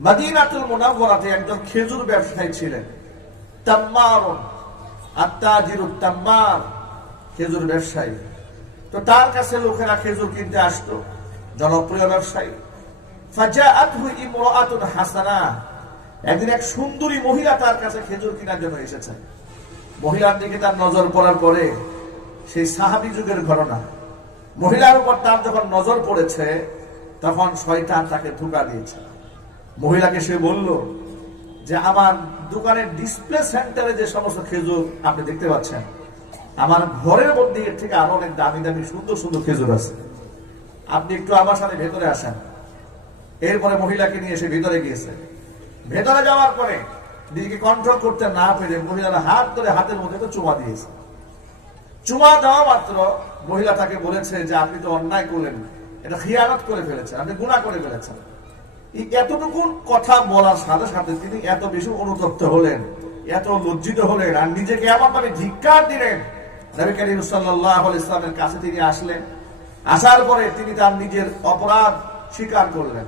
মাদিনাতুল একজন খেজুর ব্যবসায়ী ছিলেন। তাম্মার খেজুর ব্যবসায়ী। তো তার কাছে লোকেরা খেজুর কিনতে আসতো, জনপ্রিয় ব্যবসায়ী। হাসানা, একদিন এক সুন্দরী মহিলা তার কাছে খেজুর কেনার জন্য এসেছেন মহিলার দিকে তার নজর পড়ার পরে সেই সাহাবি যুগের ঘটনা। মহিলার উপর তার যখন নজর পড়েছে, তখন শয়তান তাকে ধোকা দিয়েছে। মহিলাকে সে বলল যে, আমার দোকানের ডিসপ্লে সেন্টারে যে সমস্ত খেজুর আপনি দেখতে পাচ্ছেন, আমার ঘরের মধ্যে এর থেকে আরও অনেক দামি দামি সুন্দর সুন্দর খেজুর আছে। আপনি একটু আমার সাথে ভেতরে আসেন। এরপরে মহিলাকে নিয়ে এসে ভেতরে গিয়েছে। ভেতরে যাওয়ার পরে নিজেকে কন্ট্রোল করতে না পেরে মহিলারা হাত ধরে হাতের মধ্যে তো চুমা দিয়েছে। চুমা দেওয়া মাত্র মহিলা তাকে বলেছে যে, আপনি তো অন্যায় করলেন, এটা খিয়ানত করে ফেলেছেন, আপনি গুণা করে ফেলেছেন। এতটুকু কথা বলার সাথে সাথে তিনি এত বেশি অনুতপ্ত হলেন, এত লজ্জিত হলেন আর নিজেকে এমন ভাবে ধিক্কার দিলেন ইসলামের কাছে তিনি আসলেন। আসার পরে তিনি তার নিজের অপরাধ স্বীকার করলেন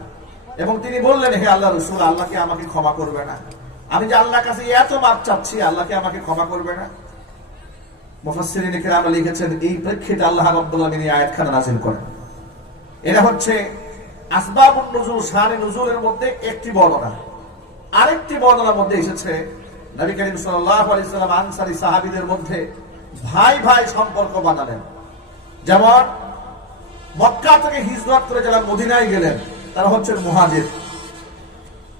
এবং তিনি বললেন, হে আল্লাহ রসুল আল্লাহকে আমাকে ক্ষমা করবে না? আমি যে আল্লাহর কাছে এত মাপ চাচ্ছি আল্লাহকে আমাকে ক্ষমা করবে না? মুফাসসিরিন লিখেছেন, এই প্রেক্ষিতে আল্লাহ রাব্বুল আলামিন এই আয়াতখানা নাযিল করেন। এটা হচ্ছে আসবাবুন নুজুল শানে নুজুলের মধ্যে একটি বর্ণনা। আরেকটি বর্ণনার মধ্যে এসেছে, নবী করিম সাল্লাল্লাহু আলাইহি সাল্লাম আনসারী সাহাবীদের মধ্যে ভাই ভাই সম্পর্ক বানালেন যেমন, মক্কা থেকে হিজরত করে যারা মদিনায় গেলেন, তারা হচ্ছেন মুহাজির।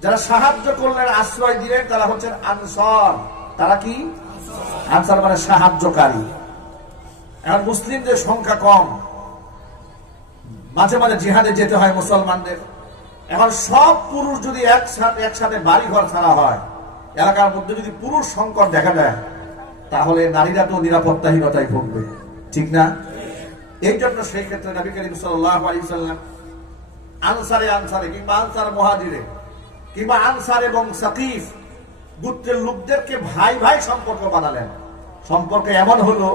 যারা সাহায্য করলেন, আশ্রয় দিলেন, তারা হচ্ছেন আনসার। তারা কি? আনসার মানে সাহায্যকারী। এখন মুসলিমদের সংখ্যা কম। মাঝে মাঝে জিহাদে যেতে হয় মুসলমানদের। এখন সব পুরুষ যদি একসাথে একসাথে বাড়ি ঘর ছাড়া হয়, এলাকার মধ্যে যদি পুরুষ সংকট দেখা দেয়, তাহলে নারীরা তো নিরাপত্তাহীনতায় ভুগবে। ঠিক না? এই জন্য সেই ক্ষেত্রে নবী করিম আনসারে আনসারে কিংবা আনসার মহাজিরে কিংবা আনসার এবং সাকিফ গুত্রের লোকদেরকে ভাই ভাই সম্পর্ক বানালেন। সম্পর্ক এমন হলো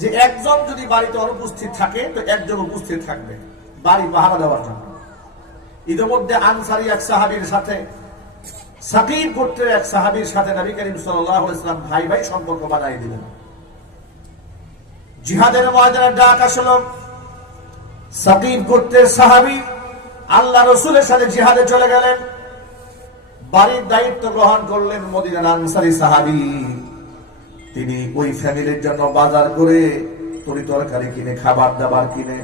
যে একজন যদি বাড়িতে অনুপস্থিত থাকে, তো একজন উপস্থিত থাকবে। বাড়ি পাহারা দেওয়ার জন্য। ইতিমধ্যে আনসারি এক সাহাবীর সাথে, সাকিব গোত্রের এক সাহাবীর সাথে নবী করিম সাল্লাম ভাই ভাই সম্পর্ক বানাই দিলেন। জিহাদের ময়দানে ডাক আসলো, সাকিব গোত্রের সাহাবী আল্লাহ রসুলের সাথে জিহাদে চলে গেলেন। বাড়ির দায়িত্ব গ্রহণ করলেন মদিনার আনসারি সাহাবি। তিনি ওই ফ্যামিলির জন্য বাজার করে তরি তরকারি কিনে, খাবার দাবার কিনে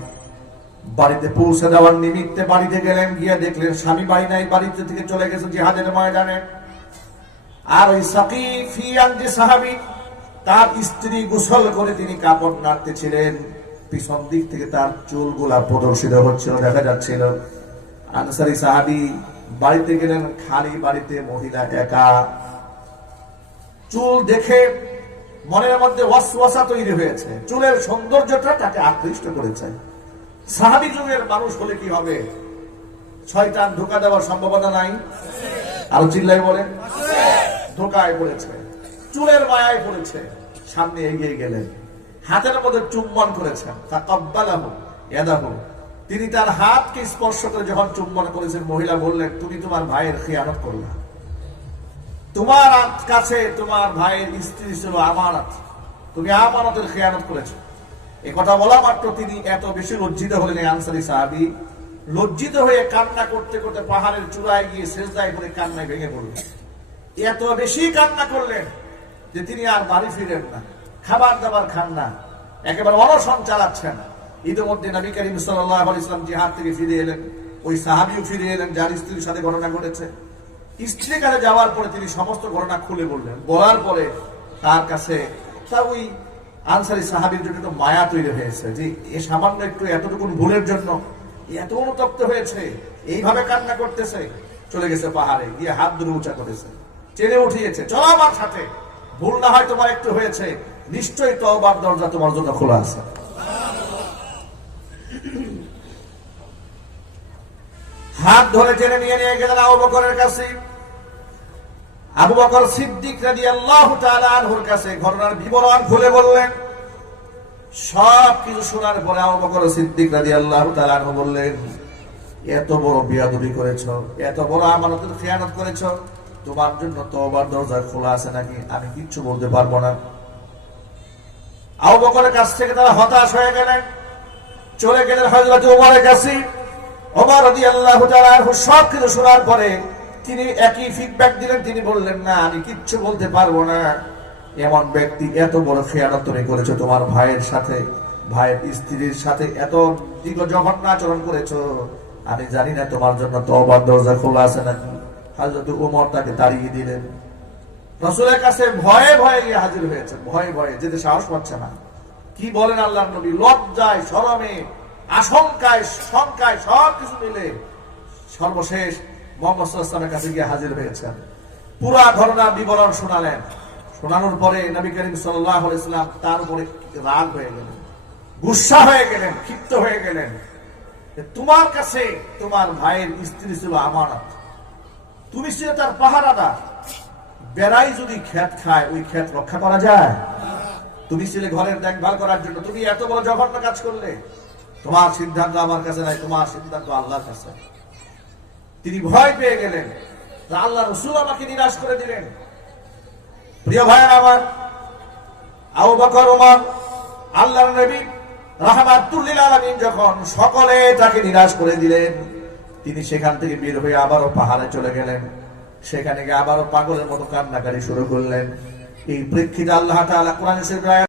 বাড়িতে পৌঁছে দেওয়ার নিমিত্তে বাড়িতে গেলেন, গিয়ে দেখলেন স্বামী বাড়ি নাই, বাড়িতে থেকে চলে গেছে জিহাদের ময়দানে। আর ওই সাকিফিয়ান যে সাহাবি, তার স্ত্রী গোসল করে তিনি কাপড় নাড়তেছিলেন। পিছন দিক থেকে তার চুলগুলা প্রদর্শিত হচ্ছিল, দেখা যাচ্ছিল। আনসারি সাহাবি বাড়িতে গেলেন, খালি বাড়িতে মহিলা একা। চুল দেখে মনের মধ্যে ওয়াসওয়াসা তৈরি হয়েছে। চুলের সৌন্দর্যটা তাকে আকৃষ্ট করেছে। সাহাবি যুগের মানুষ হলে কি হবে? শয়তান ধোকা দেওয়ার সম্ভাবনা নাই? আরও চিল্লাই বলেন। ধোকায় পড়েছে। চুলের মায়ায় পড়েছে। সামনে এগিয়ে গেলেন। হাতের মধ্যে চুম্বন করেছেন। ফাকাব্বালাহু ইয়াদাহু। তিনি তার হাতকে স্পর্শ করে যখন চুম্বন করেছেন, মহিলা বললেন, তুমি তোমার ভাইয়ের খেয়ানত করলা। তোমার কাছে তোমার ভাইয়ের স্ত্রী ছিল আমানত। তুমি আমানতের খেয়ানত করেছ। এ কথা বলা মাত্র তিনি এত বেশি লজ্জিত হলেন এই আনসারি সাহাবি। লজ্জিত হয়ে কান্না করতে করতে পাহাড়ের চূড়ায় গিয়ে শেষদায় করে কান্নায় ভেঙে পড়লেন। এত বেশি কান্না করলেন যে তিনি আর বাড়ি ফিরেন না, খাবার দাবার খান না, একেবারে অনশন চালাচ্ছেন। ইতিমধ্যে নবী করিম আলাইহি ইসলাম জিহাদ থেকে ফিরে এলেন, ওই সাহাবিও ফিরে এলেন, যার স্ত্রীর সাথে ঘটনা ঘটেছে। স্ত্রী কাছে যাওয়ার পরে তিনি সমস্ত ঘটনা খুলে বললেন। বলার পরে তার কাছে তা ওই আনসারি সাহাবির জন্য একটু মায়া তৈরি হয়েছে যে এ সামান্য একটু এতটুকু ভুলের জন্য এত অনুতপ্ত হয়েছে, এইভাবে কান্না করতেছে, চলে গেছে পাহাড়ে, গিয়ে হাত ধরে উঁচা করেছে চেনে উঠিয়েছে, চলো আমার সাথে। ভুল না হয় তোমার একটু হয়েছে, নিশ্চয়ই তওবার দরজা তোমার জন্য খোলা আছে। হাত ধরে টেনে নিয়ে নিয়ে গেলেন আবু বকরের কাছে। আবু বকর সিদ্দিক রাদিয়াল্লাহু তাআলা আনহুর কাছে ঘটনার বিবরণ খুলে বললেন। সব কিছু শোনার পরে আবু বকর সিদ্দিক রাদিয়াল্লাহু তাআলা আনহু বললেন, এত বড় বিয়াদবি করেছ, এত বড় আমানতের খেয়ানত করেছ, তোমার জন্য তওবার দরজা খোলা আছে নাকি? আমি কিচ্ছু বলতে পারব না। আবু বকরের কাছ থেকে তারা হতাশ হয়ে গেলেন। চলে গেলেন হযরত ওমরের কাছে ওমর রাদিয়াল্লাহু তাআলা সব কিছু শোনার পরে তিনি একই ফিডব্যাক দিলেন, তিনি বললেন, না, আমি কিচ্ছু বলতে পারব না। এমন ব্যক্তি এত বড় খেয়ানত তুমি করেছ, তোমার ভাইয়ের সাথে, ভাইয়ের স্ত্রীর সাথে এত দীর্ঘ জঘন্য আচরণ করেছ। আমি জানি না তোমার জন্য তওবার দরজা খোলা আছে নাকি? হযরত ওমর তাকে তাড়িয়ে দিলেন। রসুলের কাছে ভয়ে ভয়ে গিয়ে হাজির হয়েছে, ভয়ে ভয়ে, যেতে সাহস পাচ্ছে না। কি বলেন আল্লাহ নবী? লজ্জায়, শরমে, আশঙ্কায়, শঙ্কায় সব কিছু মিলে সর্বশেষ কাছে গিয়ে হাজির হয়েছেন। পুরা ঘটনা বিবরণ শোনালেন। শোনানোর পরে নবী করিম তার উপরে রাগ হয়ে গেলেন, গুসা হয়ে গেলেন, ক্ষিপ্ত হয়ে গেলেন তোমার কাছে তোমার ভাইয়ের স্ত্রী ছিল আমানত। তুমি ছিল তার পাহারাদার। বেড়াই যদি ক্ষেত খায়, ওই ক্ষেত রক্ষা করা যায়। তুমি ছিলে ঘরের দেখভাল করার জন্য। তুমি এত বড় জঘন্য কাজ করলে। তোমার সিদ্ধান্ত আমার কাছে নাই, তোমার সিদ্ধান্ত আল্লাহর কাছে তিনি ভয় পেয়ে গেলেন। আল্লাহ রসুল আমাকে নিরাশ করে দিলেন। প্রিয় ভাইয়ের আমার, আবু বকর ওমর আল্লাহর নবী রাহমাতুল্লিল আলামিন যখন সকলে তাকে নিরাশ করে দিলেন, তিনি সেখান থেকে বের হয়ে আবারও পাহাড়ে চলে গেলেন। সেখানে গিয়ে আবারও পাগলের মতো কান্নাকারি শুরু করলেন। এই প্রেক্ষিতে আল্লাহ তাআলা কোরআনে